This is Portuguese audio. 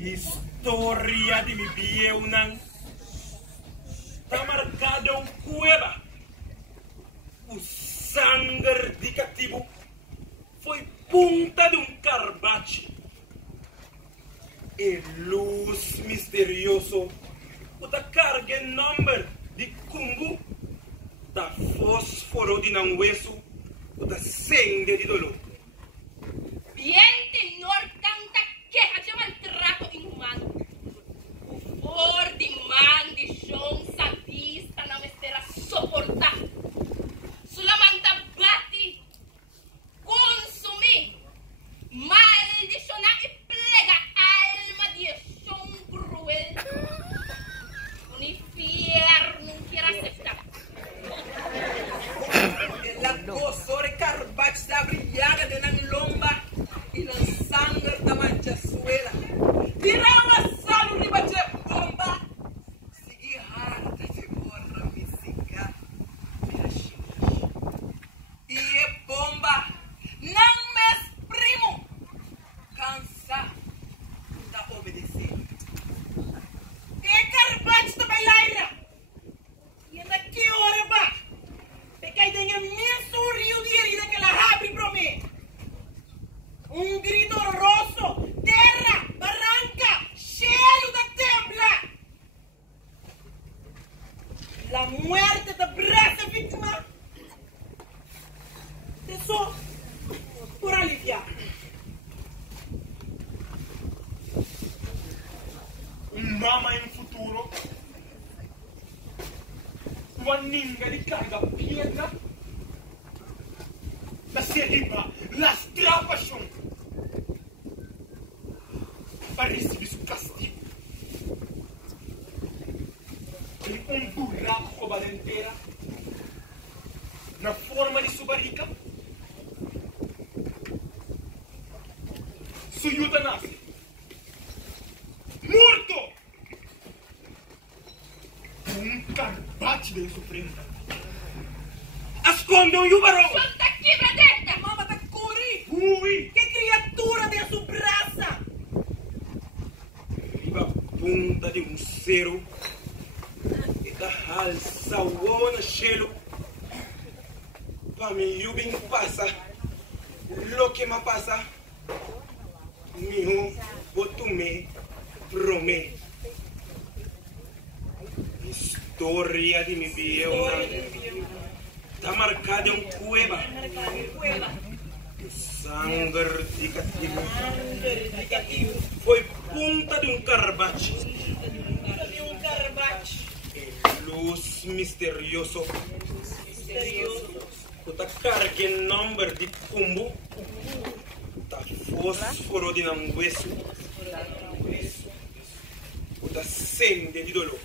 Historia de mi vieuna está marcada en cueva. O sangue indicativo foi punta de carbate. E luz misterioso o da carga em número de cumbu da fósforo de não hueso o da sende de dolor. Bien, tenor tanta queja de maltrato inhumano. O for de man de chão sadista não espera suportar. Sulamanda bate, consumir, maldicionar e plega alma de chão cruel. O inferno não quer aceitar. La cosore carbach da brillaga de nan lomba y la sangre da manchazuela. Tiraba salo riba de bomba. Sigi harta de borra misica. Y e bomba nan mes primo. Cansa da obedecer. E carbach da bailaira. E na que hora ba? Porque tem imenso rio de herida que la abre para mí. Un grito rosso, terra, barranca, cheio da tembla. La muerte da brasa vítima. É só por aliviar. Mama em futuro. Uma ninga de carga piedra. La seriba, las trapas son. Para receber seu castigo. Ele buraco balanteira na forma de sua barriga. Suyuta nasce. Morto! Carbate dele sofrendo. Asconde o yubarão! Santa quebra desta! Mama tá curi! Ui! Que criatura de sua braça! Riba punta de cero e da alça o na chelo. Para mim, eu bem passa. Lo que me passa, meu botume prome. Historia de mi vieuna está marcada em cueva. Sangue indicativo foi punta de carbate. E luz misterioso o da carga em número de cumbu da fósforo de não hueso o da sende de dolor.